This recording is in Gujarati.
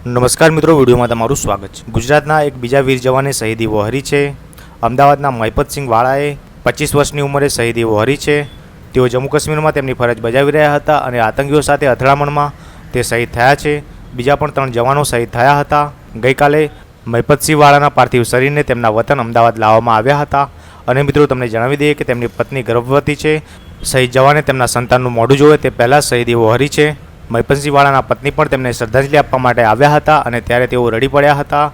નમસ્કાર મિત્રો, વિડીયોમાં તમારું સ્વાગત છે. ગુજરાતના એક બીજા વીર જવાને શહીદી વહોરી છે. અમદાવાદના મહિપતસિંહ વાળાએ પચીસ વર્ષની ઉંમરે શહીદી વહોરી છે. તેઓ જમ્મુ કાશ્મીરમાં તેમની ફરજ બજાવી રહ્યા હતા અને આતંકીઓ સાથે અથડામણમાં તે શહીદ થયા છે. બીજા પણ ત્રણ જવાનો શહીદ થયા હતા. ગઈકાલે મહિપતસિંહ વાળાના પાર્થિવ શરીરને તેમના વતન અમદાવાદ લાવવામાં આવ્યા હતા. અને મિત્રો, તમને જણાવી દઈએ કે તેમની પત્ની ગર્ભવતી છે. શહીદ જવાને તેમના સંતાનનું મોઢું જોવે તે પહેલાં શહીદી વહોરી છે. મહિપતસિંહ વાળાના પત્ની પણ તેમને શ્રદ્ધાંજલિ આપવા માટે આવ્યા હતા અને ત્યારે તેઓ રડી પડ્યા હતા.